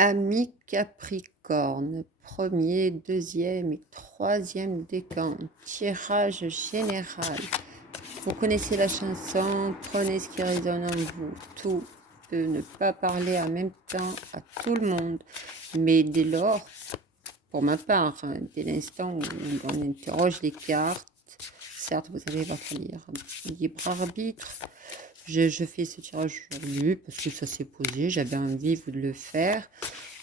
Amis Capricorne, premier, deuxième et troisième décan, tirage général. Vous connaissez la chanson, prenez ce qui résonne en vous, tout, de ne pas parler en même temps à tout le monde. Mais dès lors, pour ma part, dès l'instant où on interroge les cartes, certes vous avez votre libre arbitre. Je fais ce tirage aujourd'hui parce que ça s'est posé, j'avais envie de le faire.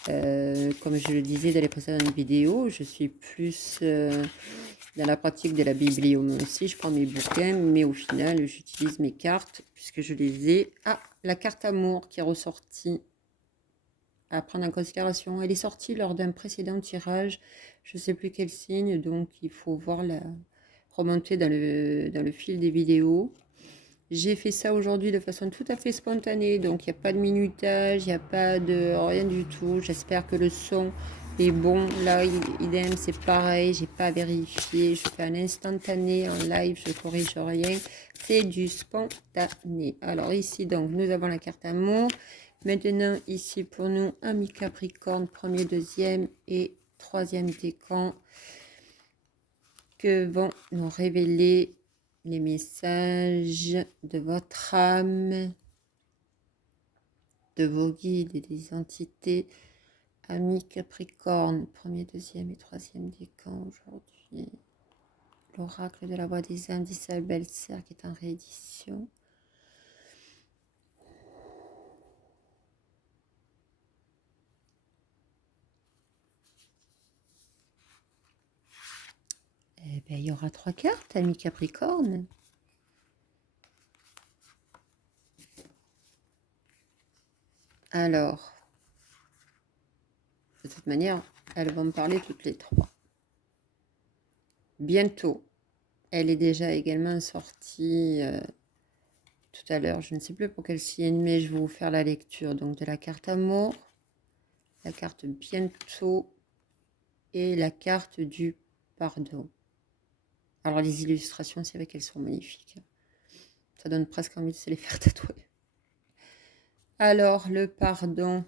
Comme je le disais dans les précédentes vidéos, je suis plus dans la pratique de la bibliomancie. Je prends mes bouquins, mais au final, j'utilise mes cartes puisque je les ai. Ah, la carte amour qui est ressortie à prendre en considération. Elle est sortie lors d'un précédent tirage. Je ne sais plus quel signe, donc il faut voir la remonter dans le fil des vidéos. J'ai fait ça aujourd'hui de façon tout à fait spontanée, donc il n'y a pas de minutage, il n'y a pas de rien du tout. J'espère que le son est bon. Là, idem, c'est pareil, j'ai pas vérifié. Je fais un instantané en live, je corrige rien. C'est du spontané. Alors ici, donc, nous avons la carte amour. Maintenant, ici, pour nous, amis Capricorne, premier, deuxième et troisième décan, que vont nous révéler les messages de votre âme, de vos guides et des entités. Amis Capricorne, premier, deuxième et troisième décan aujourd'hui. L'oracle de la voix des indices à Belle-Sœur qui est en réédition. Eh bien, il y aura 3 cartes, amis Capricorne. Alors, de toute manière, elles vont me parler toutes les 3. Bientôt. Elle est déjà également sortie tout à l'heure. Je ne sais plus pour quel signe, mais je vais vous faire la lecture. Donc, de la carte amour, la carte bientôt et la carte du pardon. Alors, les illustrations, c'est vrai qu'elles sont magnifiques. Ça donne presque envie de se les faire tatouer. Alors, le pardon,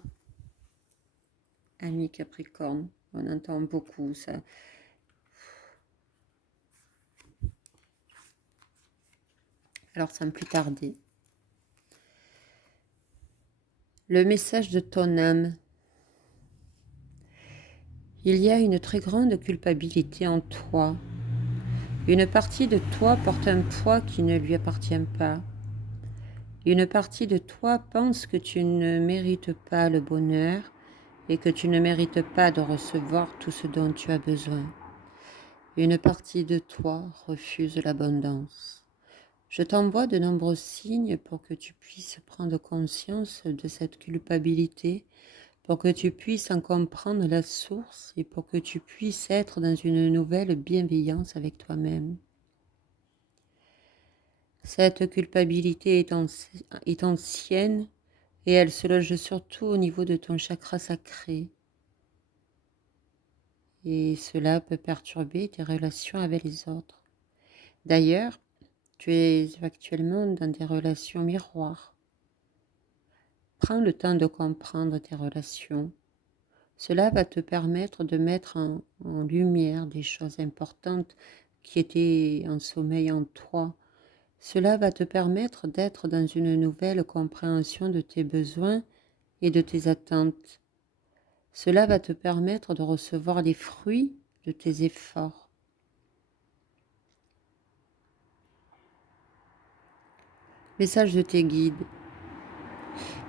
ami Capricorne, on entend beaucoup ça. Alors, sans plus tarder. Le message de ton âme. Il y a une très grande culpabilité en toi. Une partie de toi porte un poids qui ne lui appartient pas. Une partie de toi pense que tu ne mérites pas le bonheur et que tu ne mérites pas de recevoir tout ce dont tu as besoin. Une partie de toi refuse l'abondance. Je t'envoie de nombreux signes pour que tu puisses prendre conscience de cette culpabilité, pour que tu puisses en comprendre la source et pour que tu puisses être dans une nouvelle bienveillance avec toi-même. Cette culpabilité est ancienne et elle se loge surtout au niveau de ton chakra sacré. Et cela peut perturber tes relations avec les autres. D'ailleurs, tu es actuellement dans des relations miroirs. Prends le temps de comprendre tes relations. Cela va te permettre de mettre en lumière des choses importantes qui étaient en sommeil en toi. Cela va te permettre d'être dans une nouvelle compréhension de tes besoins et de tes attentes. Cela va te permettre de recevoir les fruits de tes efforts. Message de tes guides.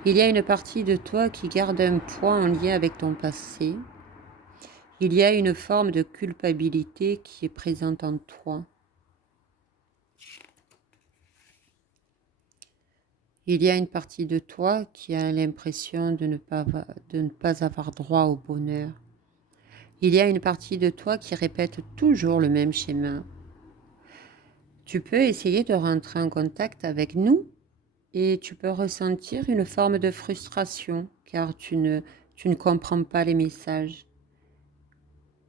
Il y a une partie de toi qui garde un poids en lien avec ton passé. Il y a une forme de culpabilité qui est présente en toi. Il y a une partie de toi qui a l'impression de ne pas avoir droit au bonheur. Il y a une partie de toi qui répète toujours le même schéma. Tu peux essayer de rentrer en contact avec nous et tu peux ressentir une forme de frustration car tu ne comprends pas les messages.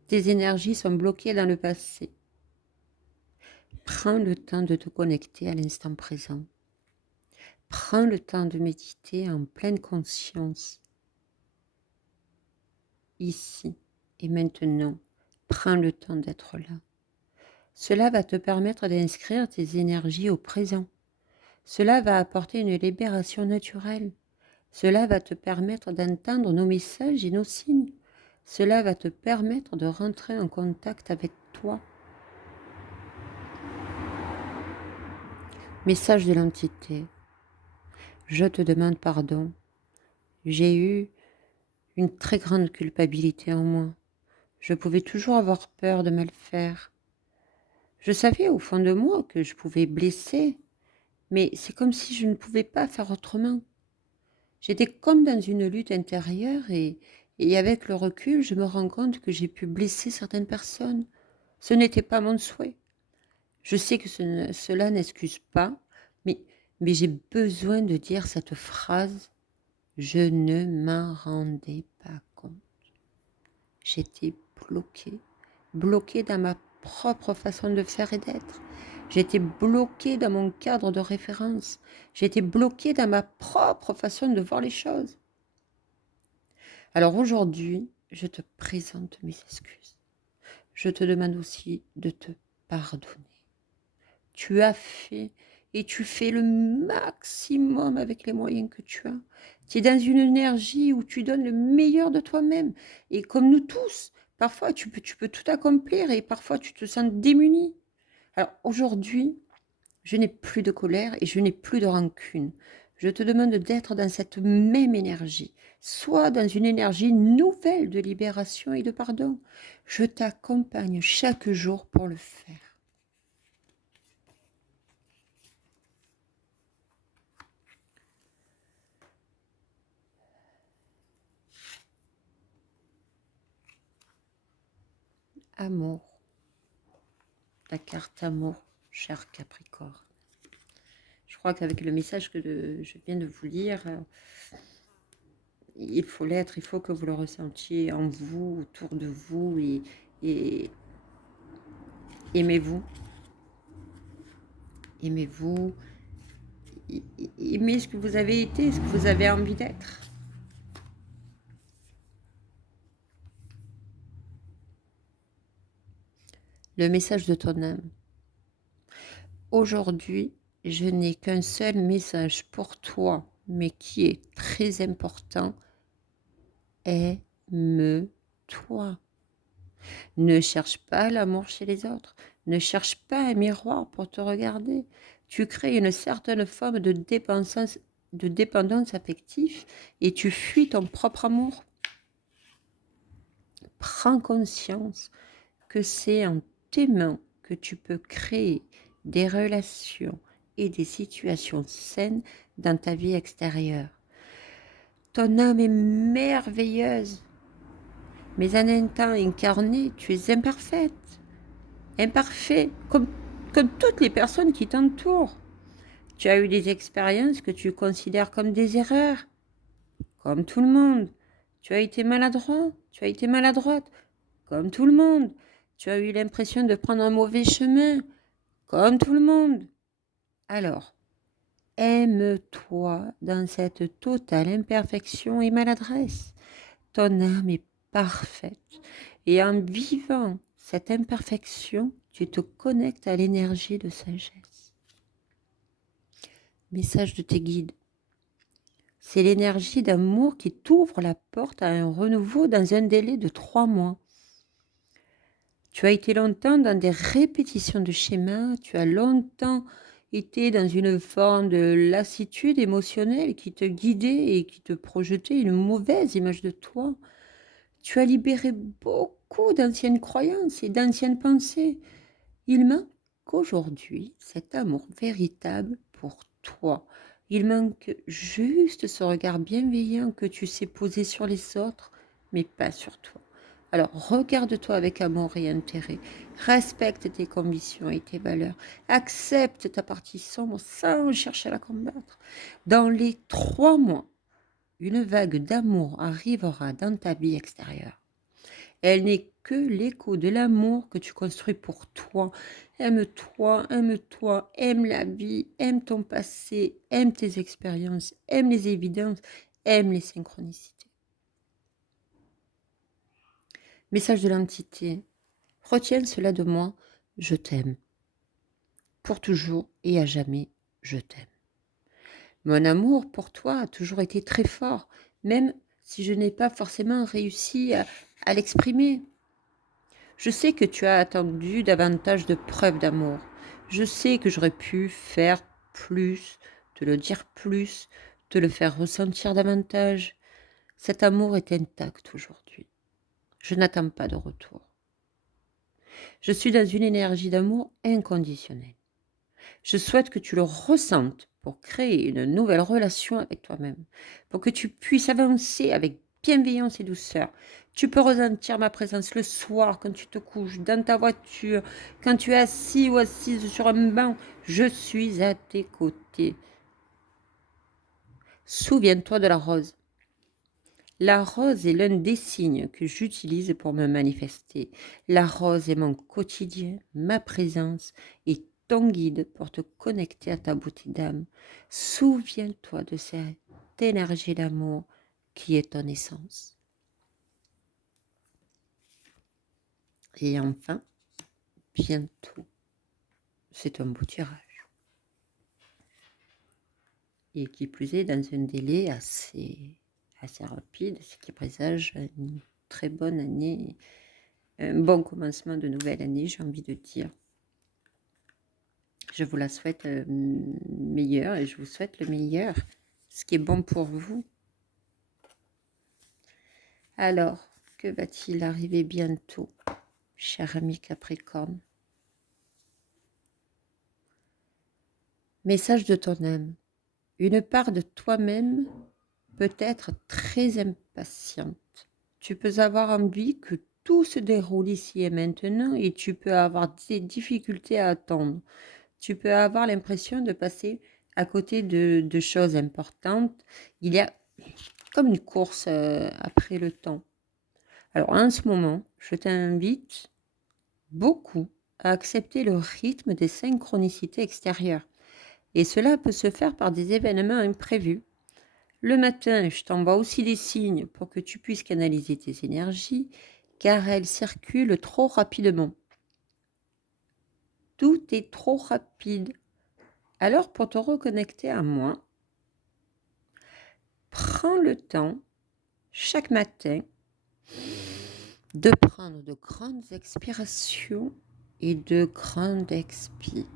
Tes énergies sont bloquées dans le passé. Prends le temps de te connecter à l'instant présent. Prends le temps de méditer en pleine conscience. ici et maintenant. Prends le temps d'être là. Cela va te permettre d'inscrire tes énergies au présent. Cela va apporter une libération naturelle. Cela va te permettre d'entendre nos messages et nos signes. Cela va te permettre de rentrer en contact avec toi. Message de l'entité. Je te demande pardon. J'ai eu une très grande culpabilité en moi. Je pouvais toujours avoir peur de mal faire. Je savais au fond de moi que je pouvais blesser, mais c'est comme si je ne pouvais pas faire autrement. J'étais comme dans une lutte intérieure et avec le recul, je me rends compte que j'ai pu blesser certaines personnes. Ce n'était pas mon souhait. Je sais que cela n'excuse pas, mais, mais j'ai besoin de dire cette phrase. Je ne m'en rendais pas compte. J'étais bloquée dans ma propre façon de faire et d'être. J'étais bloquée dans mon cadre de référence. J'étais bloquée dans ma propre façon de voir les choses. Alors aujourd'hui, je te présente mes excuses. Je te demande aussi de te pardonner. Tu as fait et tu fais le maximum avec les moyens que tu as. Tu es dans une énergie où tu donnes le meilleur de toi-même. Et comme nous tous, parfois tu peux tout accomplir et parfois tu te sens démuni. Alors aujourd'hui, je n'ai plus de colère et je n'ai plus de rancune. Je te demande d'être dans cette même énergie, soit dans une énergie nouvelle de libération et de pardon. Je t'accompagne chaque jour pour le faire. Amour. La carte amour, cher Capricorne. Je crois qu'avec le message que je viens de vous lire, il faut l'être, il faut que vous le ressentiez en vous, autour de vous, et aimez-vous. Aimez-vous. Aimez ce que vous avez été, ce que vous avez envie d'être. Le message de ton âme. Aujourd'hui, je n'ai qu'un seul message pour toi, mais qui est très important. Aime-toi. Ne cherche pas l'amour chez les autres. Ne cherche pas un miroir pour te regarder. Tu crées une certaine forme de dépendance affective et tu fuis ton propre amour. Prends conscience que c'est en t'aimant que tu peux créer des relations et des situations saines dans ta vie extérieure. Ton âme est merveilleuse, mais en un temps incarné, tu es imparfaite. Imparfait, comme toutes les personnes qui t'entourent. Tu as eu des expériences que tu considères comme des erreurs, comme tout le monde. Tu as été maladroit, tu as été maladroite, comme tout le monde. Tu as eu l'impression de prendre un mauvais chemin, comme tout le monde. Alors, aime-toi dans cette totale imperfection et maladresse. Ton âme est parfaite. Et en vivant cette imperfection, tu te connectes à l'énergie de sagesse. Message de tes guides. C'est l'énergie d'amour qui t'ouvre la porte à un renouveau dans un délai de 3 mois. Tu as été longtemps dans des répétitions de schémas, tu as longtemps été dans une forme de lassitude émotionnelle qui te guidait et qui te projetait une mauvaise image de toi. Tu as libéré beaucoup d'anciennes croyances et d'anciennes pensées. Il manque aujourd'hui cet amour véritable pour toi. Il manque juste ce regard bienveillant que tu sais poser sur les autres, mais pas sur toi. Alors, regarde-toi avec amour et intérêt. Respecte tes convictions et tes valeurs. Accepte ta partie sombre sans chercher à la combattre. Dans les 3 mois, une vague d'amour arrivera dans ta vie extérieure. Elle n'est que l'écho de l'amour que tu construis pour toi. Aime-toi, aime-toi, aime la vie, aime ton passé, aime tes expériences, aime les évidences, aime les synchronicités. Message de l'entité. Retiens cela de moi, je t'aime. Pour toujours et à jamais, je t'aime. Mon amour pour toi a toujours été très fort, même si je n'ai pas forcément réussi à l'exprimer. Je sais que tu as attendu davantage de preuves d'amour. Je sais que j'aurais pu faire plus, te le dire plus, te le faire ressentir davantage. Cet amour est intact aujourd'hui. Je n'attends pas de retour. Je suis dans une énergie d'amour inconditionnelle. Je souhaite que tu le ressentes pour créer une nouvelle relation avec toi-même, pour que tu puisses avancer avec bienveillance et douceur. Tu peux ressentir ma présence le soir quand tu te couches, dans ta voiture, quand tu es assis ou assise sur un banc. Je suis à tes côtés. Souviens-toi de la rose. La rose est l'un des signes que j'utilise pour me manifester. La rose est mon quotidien, ma présence et ton guide pour te connecter à ta beauté d'âme. Souviens-toi de cette énergie d'amour qui est ton essence. Et enfin, bientôt, c'est un beau tirage. Et qui plus est, dans un délai assez rapide, ce qui présage une très bonne année, un bon commencement de nouvelle année, j'ai envie de dire. Je vous la souhaite meilleure et je vous souhaite le meilleur, ce qui est bon pour vous. Alors, que va-t-il arriver bientôt, cher ami Capricorne? Message de ton âme. Une part de toi-même peut être très impatiente. Tu peux avoir envie que tout se déroule ici et maintenant et tu peux avoir des difficultés à attendre. Tu peux avoir l'impression de passer à côté de choses importantes. Il y a comme une course après le temps. Alors en ce moment, je t'invite beaucoup à accepter le rythme des synchronicités extérieures. Et cela peut se faire par des événements imprévus. Le matin, je t'envoie aussi des signes pour que tu puisses canaliser tes énergies, car elles circulent trop rapidement. Tout est trop rapide. Alors pour te reconnecter à moi, prends le temps, chaque matin, de prendre de grandes expirations et de grandes expires.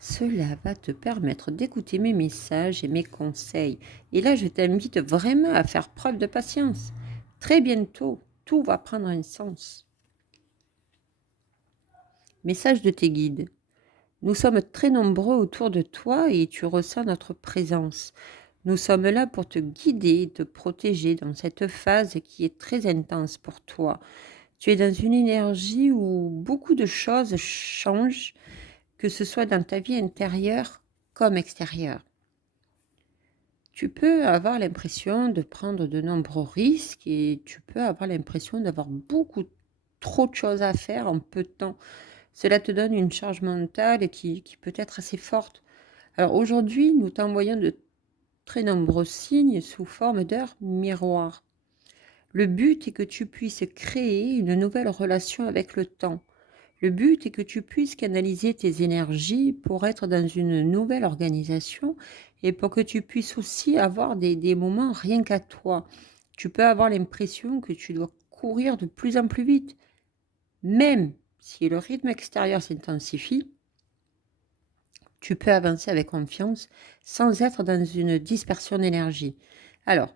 Cela va te permettre d'écouter mes messages et mes conseils. Et là, je t'invite vraiment à faire preuve de patience. Très bientôt, tout va prendre un sens. Message de tes guides. Nous sommes très nombreux autour de toi et tu ressens notre présence. Nous sommes là pour te guider et te protéger dans cette phase qui est très intense pour toi. Tu es dans une énergie où beaucoup de choses changent, que ce soit dans ta vie intérieure comme extérieure. Tu peux avoir l'impression de prendre de nombreux risques et tu peux avoir l'impression d'avoir beaucoup trop de choses à faire en peu de temps. Cela te donne une charge mentale qui peut être assez forte. Alors aujourd'hui, nous t'envoyons de très nombreux signes sous forme d'heures miroirs. Le but est que tu puisses créer une nouvelle relation avec le temps. Le but est que tu puisses canaliser tes énergies pour être dans une nouvelle organisation et pour que tu puisses aussi avoir des moments rien qu'à toi. Tu peux avoir l'impression que tu dois courir de plus en plus vite. Même si le rythme extérieur s'intensifie, tu peux avancer avec confiance sans être dans une dispersion d'énergie. Alors,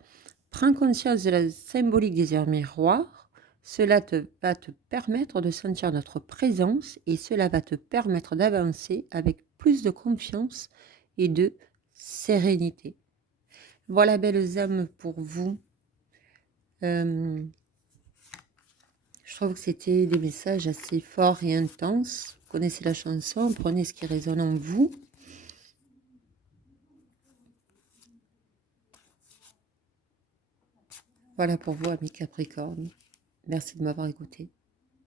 prends conscience de la symbolique des heures miroirs. Cela va te permettre de sentir notre présence et cela va te permettre d'avancer avec plus de confiance et de sérénité. Voilà, belles âmes, pour vous. Je trouve que c'était des messages assez forts et intenses. Vous connaissez la chanson, prenez ce qui résonne en vous. Voilà pour vous, amis Capricorne. Merci de m'avoir écouté.